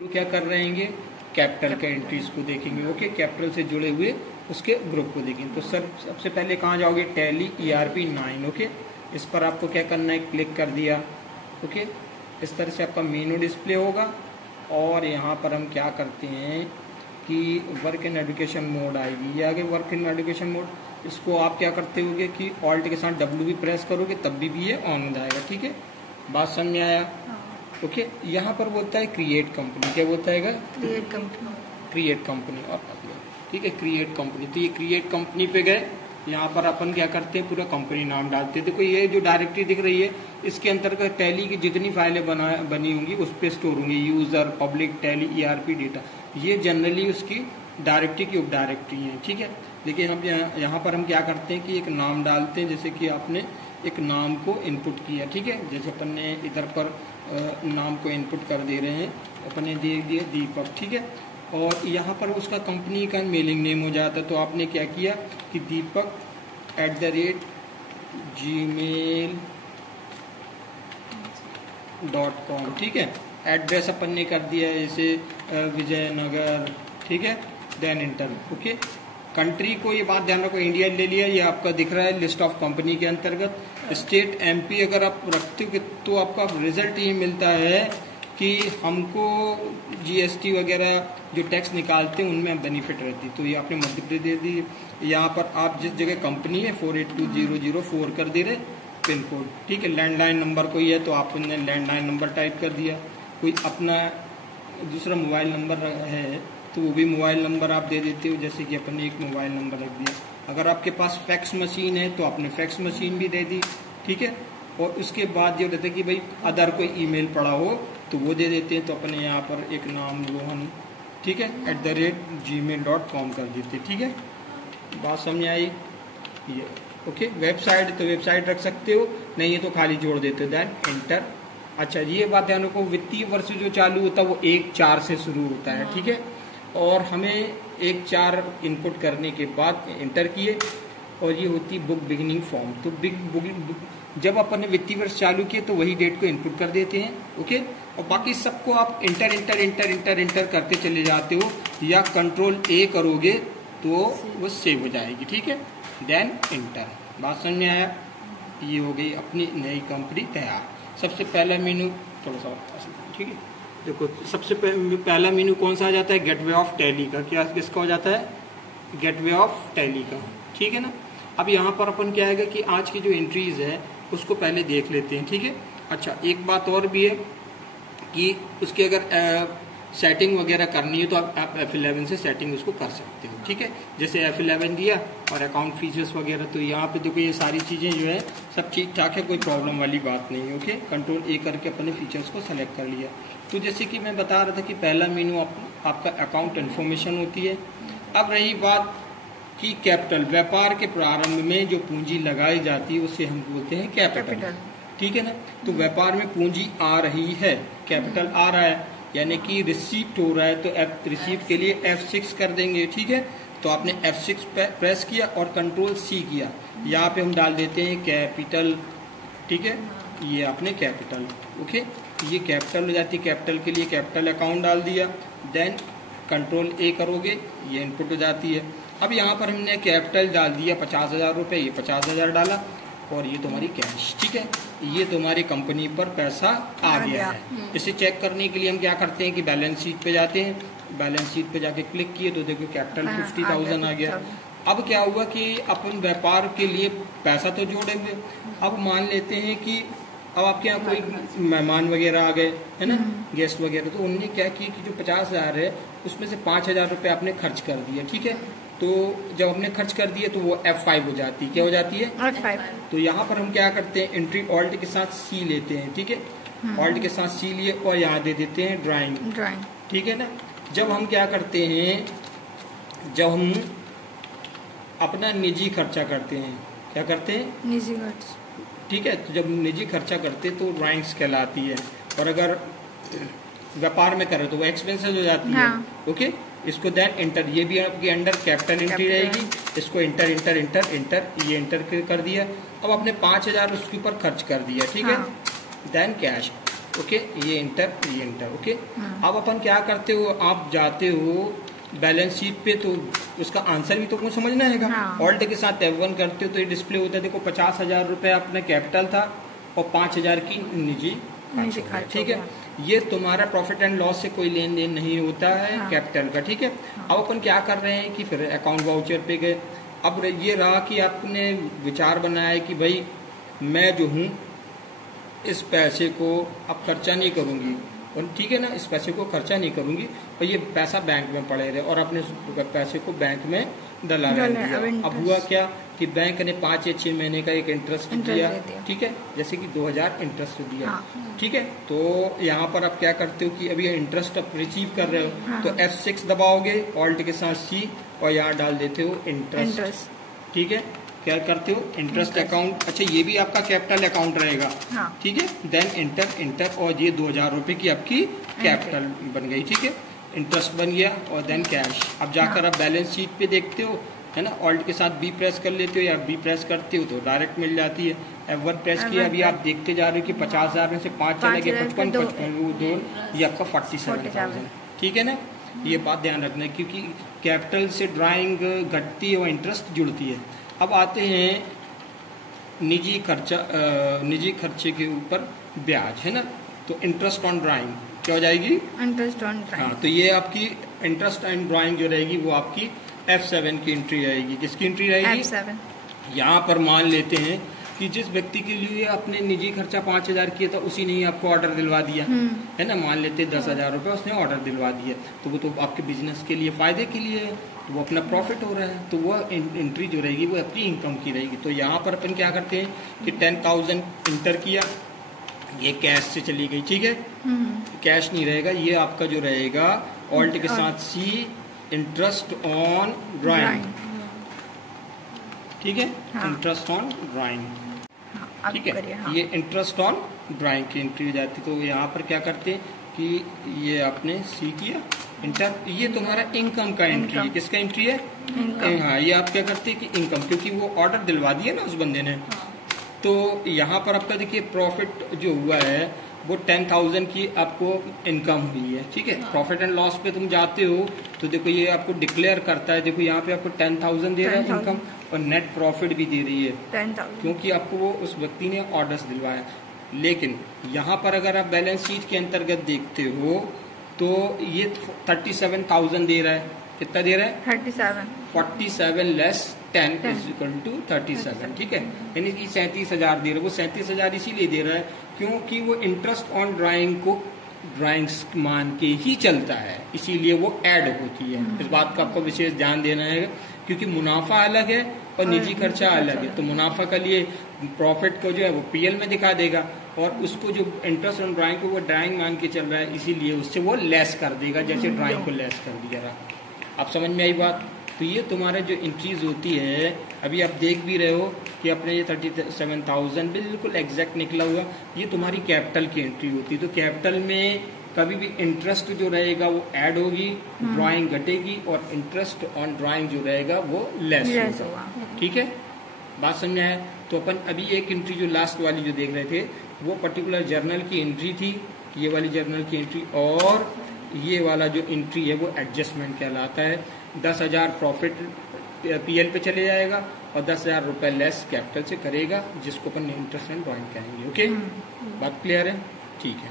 तो क्या कर रहे हैं, कैपिटल के एंट्रीज को देखेंगे। ओके, कैपिटल से जुड़े हुए उसके ग्रुप को देखेंगे। तो सर सबसे पहले कहाँ जाओगे, टैली ERP 9। ओके, इस पर आपको क्या करना है, क्लिक कर दिया। ओके, इस तरह से आपका मेनू डिस्प्ले होगा और यहाँ पर हम क्या करते हैं कि वर्क इन एजुकेशन मोड आएगी। ये आगे वर्क इन एजुकेशन मोड, इसको आप क्या करते होगे कि ऑल्ट के साथ W भी प्रेस करोगे तब भी ये ऑन हो जाएगा। ठीक है, बात समझ में आया। ओके, यहाँ पर बोलता है क्रिएट कंपनी। क्या बोलता है, क्रिएट कंपनी। और ठीक है, क्रिएट कंपनी। तो ये क्रिएट कंपनी पे गए, यहाँ पर अपन क्या करते हैं, पूरा कंपनी नाम डालते हैं। देखो ये जो डायरेक्टरी दिख रही है, इसके अंतर्गत टैली की जितनी फाइलें बनी होंगी उस पर स्टोर होंगी। User, public, tally, ERP data, ये जनरली उसकी डायरेक्टरी की उप डायरेक्टरी है। ठीक है, लेकिन हम यहाँ पर हम क्या करते हैं कि एक नाम डालते हैं। जैसे कि आपने एक नाम को इनपुट किया, ठीक है, जैसे अपन ने इधर पर नाम को इनपुट कर दे रहे हैं, अपन ने दे दिया दीपक। ठीक है, और यहाँ पर उसका कंपनी का मेलिंग नेम हो जाता है। तो आपने क्या किया कि deepak@gmail.com। ठीक है, एड्रेस अपन ने कर दिया जैसे विजयनगर। ठीक है, देन इंटर। ओके, कंट्री को ये बात ध्यान रखो, इंडिया ले लिया, ये आपका दिख रहा है लिस्ट ऑफ कंपनी के अंतर्गत। स्टेट MP अगर आप रखते हो तो आपका रिजल्ट ये मिलता है कि हमको GST वगैरह जो टैक्स निकालते हैं उनमें बेनिफिट रहती है। तो ये आपने मध्य प्रदेश दे दी। यहाँ पर आप जिस जगह कंपनी है 482004 कर दे रहे पिन कोड। ठीक है, लैंडलाइन नंबर कोई है तो आपने लैंडलाइन नंबर टाइप कर दिया। कोई अपना दूसरा मोबाइल नंबर है तो वो भी मोबाइल नंबर आप दे देते हो, जैसे कि अपन ने एक मोबाइल नंबर रख दिया। अगर आपके पास फैक्स मशीन है तो आपने फैक्स मशीन भी दे दी। ठीक है, और उसके बाद जो रहता है कि भाई अदर कोई ईमेल पड़ा हो तो वो दे देते हैं। तो अपने यहाँ पर एक नाम रोहन, ठीक है, @gmail.com कर देते। ठीक है, बात समझ आई ये। ओके, वेबसाइट तो वेबसाइट रख सकते हो, नहीं है तो खाली जोड़ देते हो, देन एंटर। अच्छा, ये बात ध्यान रखो, वित्तीय वर्ष जो चालू होता है वो 1/4 से शुरू होता है। ठीक है, और हमें 1/4 इनपुट करने के बाद एंटर किए और ये होती बुक बिगिनिंग फॉर्म। तो जब अपन ने वित्तीय वर्ष चालू किए तो वही डेट को इनपुट कर देते हैं। ओके, और बाकी सबको आप inter inter inter inter inter करते चले जाते हो, या Ctrl+A करोगे तो वो सेव हो जाएगी। ठीक है, देन इंटर। बात समझ में आया। ये हो गई अपनी नई कंपनी तैयार। सबसे पहला मेनू थोड़ा सा, ठीक है, देखो सबसे पहला मेनू कौन सा आ जाता है, गेटवे ऑफ टैली का। क्या किसका हो जाता है, गेटवे ऑफ टैली का। ठीक है ना। अब यहाँ पर अपन क्या है कि आज की जो एंट्रीज है उसको पहले देख लेते हैं। ठीक है, अच्छा एक बात और भी है कि उसकी अगर सेटिंग वगैरह करनी है तो आप F11 से सेटिंग उसको कर सकते हो। ठीक है, जैसे F11 दिया और अकाउंट फीचर्स वगैरह, तो यहाँ पे देखो ये सारी चीज़ें जो है सब ठीक ठाक है, कोई प्रॉब्लम वाली बात नहीं है। ओके, Ctrl+A करके अपने फीचर्स को सेलेक्ट कर लिया। तो जैसे कि मैं बता रहा था कि पहला मेनू आपका अकाउंट इन्फॉर्मेशन होती है। अब रही बात कि कैपिटल, व्यापार के प्रारंभ में जो पूंजी लगाई जाती है उसे हम बोलते हैं कैपिटल। ठीक है ना। तो व्यापार में पूंजी आ रही है, कैपिटल आ रहा है, यानी कि रिसीप्ट हो रहा है, तो रिसीप्ट के लिए F6 कर देंगे। ठीक है, तो आपने F6 प्रेस किया और Ctrl+C किया, यहाँ पे हम डाल देते हैं कैपिटल। ठीक है, ये आपने कैपिटल। ओके, ये कैपिटल हो जाती है, कैपिटल के लिए कैपिटल अकाउंट डाल दिया, देन Ctrl+A करोगे, ये इनपुट हो जाती है। अब यहाँ पर हमने कैपिटल डाल दिया 50,000 रुपये, ये 50,000 डाला और ये तुम्हारी कैश। ठीक है, ये तुम्हारी कंपनी पर पैसा आ गया है। इसे चेक करने के लिए हम क्या करते हैं कि बैलेंस शीट पे जाते हैं। बैलेंस शीट पे जाके क्लिक किए तो देखो कैपिटल 50,000 आ गया। अब क्या हुआ कि अपन व्यापार के लिए पैसा तो जोड़े हुए, अब मान लेते हैं कि अब आपके यहाँ कोई मेहमान वगैरह आ गए है ना, गेस्ट वगैरह, तो उन्होंने क्या किया कि जो 50,000 है उसमें से 5,000 रुपये आपने खर्च कर दिया। ठीक है, तो जब हमने खर्च कर दिए तो वो F5 हो जाती है। क्या हो जाती है, F5। तो यहाँ पर हम क्या करते हैं, एंट्री ऑल्ट के साथ C लेते हैं। ठीक है, ऑल्ट के साथ C लिए और यहाँ दे देते हैं ड्राइंग। ठीक है ना। जब हम क्या करते हैं, जब हम अपना निजी खर्चा करते हैं, क्या करते हैं, निजी खर्च। ठीक है, तो जब निजी खर्चा करते तो ड्राइंग्स कहलाती है, और अगर व्यापार में करें तो वो एक्सपेंसेस हो जाती है। ओके, इसको देन इंटर, ये भी आपके अंडर कैपिटल एंट्री रहेगी, इसको इंटर इंटर इंटर इंटर, ये इंटर कर दिया। अब आपने 5,000 उसके ऊपर खर्च कर दिया। ठीक है, देन कैश। ओके, ये इंटर, ये इंटर। ओके, अब अपन क्या करते हो, आप जाते हो बैलेंस शीट पे तो उसका आंसर भी तो आपको समझना है। ऑल्ट के साथ F1 करते हो तो ये डिस्प्ले होता है, देखो 50,000 रुपये अपने कैपिटल था और 5,000 की निजी खर्च। ठीक है, ये तुम्हारा प्रॉफिट एंड लॉस से कोई लेन देन नहीं होता है कैपिटल का। ठीक है, अब अपन क्या कर रहे हैं कि फिर अकाउंट वाउचर पे गए। अब ये रहा कि आपने विचार बनाया कि भाई मैं जो हूँ इस पैसे को अब खर्चा नहीं करूँगी, और ठीक है ना, इस पैसे को खर्चा नहीं करूँगी और ये पैसा बैंक में पड़े रहे, और अपने पैसे को बैंक में डला दिया। अब हुआ क्या कि बैंक ने 5 या 6 महीने का एक इंटरेस्ट दिया। ठीक है, जैसे कि 2,000 इंटरेस्ट दिया। ठीक है, तो यहाँ पर आप क्या करते हो कि अभी इंटरेस्ट आप रिसीव कर रहे हो तो F6 दबाओगे, ऑल्ट के साथ C, और यहाँ डाल देते हो इंटरेस्ट। ठीक है, क्या करते हो, इंटरेस्ट अकाउंट। अच्छा, ये भी आपका कैपिटल अकाउंट रहेगा। ठीक है, देन इंटर, और ये 2,000 रुपये की आपकी कैपिटल बन गई। ठीक है, इंटरेस्ट बन गया, और देन कैश। अब जाकर आप बैलेंस शीट पे देखते हो, है ना, ऑल्ट के साथ B प्रेस कर लेते हो या B प्रेस करते हो तो डायरेक्ट मिल जाती है। F1 प्रेस किया, अभी आप देखते जा रहे हो कि 50,000 में से 5 चले गए, 55, वो 2, ये आपका 47,000। ठीक है ना, ये बात ध्यान रखना है, क्योंकि कैपिटल से ड्राइंग घटती है और इंटरेस्ट जुड़ती है। अब आते हैं निजी खर्चे के ऊपर ब्याज, है ना, तो इंटरेस्ट ऑन ड्राइंग क्या हो जाएगी, इंटरेस्ट ऑन ड्राइंग। हाँ, तो ये आपकी इंटरेस्ट ऑन ड्राइंग जो रहेगी वो आपकी F7 की एंट्री रहेगी। किसकी एंट्री रहेगी, F7। यहाँ पर मान लेते हैं कि जिस व्यक्ति के लिए आपने निजी खर्चा 5,000 किया था उसी ने ही आपको ऑर्डर दिलवा दिया, है ना, मान लेते 10,000 रुपये उसने ऑर्डर दिलवा दिया, तो वो तो आपके बिजनेस के लिए फायदे के लिए है, तो वो अपना प्रॉफिट हो रहा है, तो वो एंट्री जो रहेगी वो आपकी इनकम की रहेगी। तो यहाँ पर अपन क्या करते हैं कि 10,000 इंटर किया, ये कैश से चली गई। ठीक है, कैश नहीं रहेगा, ये आपका जो रहेगा ऑल्ट के साथ C, इंटरेस्ट ऑन ड्राइंग। ठीक है, इंटरेस्ट ऑन ड्राइंग। ठीक है, ये इंटरेस्ट ऑन ड्राइंग की एंट्री हो जाती है। तो यहाँ पर क्या करते हैं कि ये आपने C किया, इंटर, ये तुम्हारा इनकम का एंट्री है। किसका एंट्री है, हाँ, ये आप क्या करते हैं कि इनकम, क्योंकि वो ऑर्डर दिलवा दिया ना उस बंदे ने। तो यहाँ पर आपका देखिए प्रॉफिट जो हुआ है वो 10,000 की आपको इनकम हुई है। ठीक है, प्रॉफिट एंड लॉस पे तुम जाते हो तो देखो ये आपको डिक्लेयर करता है, देखो यहाँ पे आपको 10,000 दे रहा है इनकम, और नेट प्रॉफिट भी दे रही है 10,000, क्योंकि आपको वो उस व्यक्ति ने ऑर्डर्स दिलवाया। लेकिन यहाँ पर अगर आप बैलेंस शीट के अंतर्गत देखते हो तो ये 37,000 दे रहा है। कितना दे रहा है, 47 लेस 10 इज इक्वल टू 37। ठीक है, यानी कि 37,000 दे रहा है। वो 37,000 इसीलिए दे रहा है क्योंकि वो इंटरेस्ट ऑन ड्राइंग को ड्राइंग्स मान के ही चलता है, इसीलिए वो ऐड होती है। इस बात का आपको विशेष ध्यान देना है, क्योंकि मुनाफा अलग है और निजी खर्चा अलग है। तो मुनाफा के लिए प्रॉफिट को जो है वो PL में दिखा देगा, और उसको जो इंटरेस्ट ऑन ड्राइंग को वो ड्राइंग मान के चल रहा है, इसीलिए उससे वो लेस कर देगा, जैसे ड्राइंग को लेस कर दिया रहा। आप समझ में आई बात। तो ये तुम्हारे जो इंट्रीज होती है, अभी आप देख भी रहे हो कि अपने ये 37,000 बिल्कुल एग्जैक्ट निकला हुआ, ये तुम्हारी कैपिटल की एंट्री होती है। तो कैपिटल में कभी भी इंटरेस्ट जो रहेगा वो ऐड होगी, ड्राइंग घटेगी, और इंटरेस्ट ऑन ड्राइंग जो रहेगा वो लेस होगा। ठीक है, बात समझ में आया। तो अपन अभी एक एंट्री जो लास्ट वाली जो देख रहे थे वो पर्टिकुलर जर्नल की एंट्री थी, ये वाली जर्नल की एंट्री, और ये वाला जो एंट्री है वो एडजस्टमेंट कहलाता है। 10,000 प्रॉफिट PL पे चले जाएगा और 10,000 रुपये लेस कैपिटल से करेगा, जिसको अपन इंटरेस्ट एंड ड्राइंग कहेंगे। ओके, बात क्लियर है, ठीक है।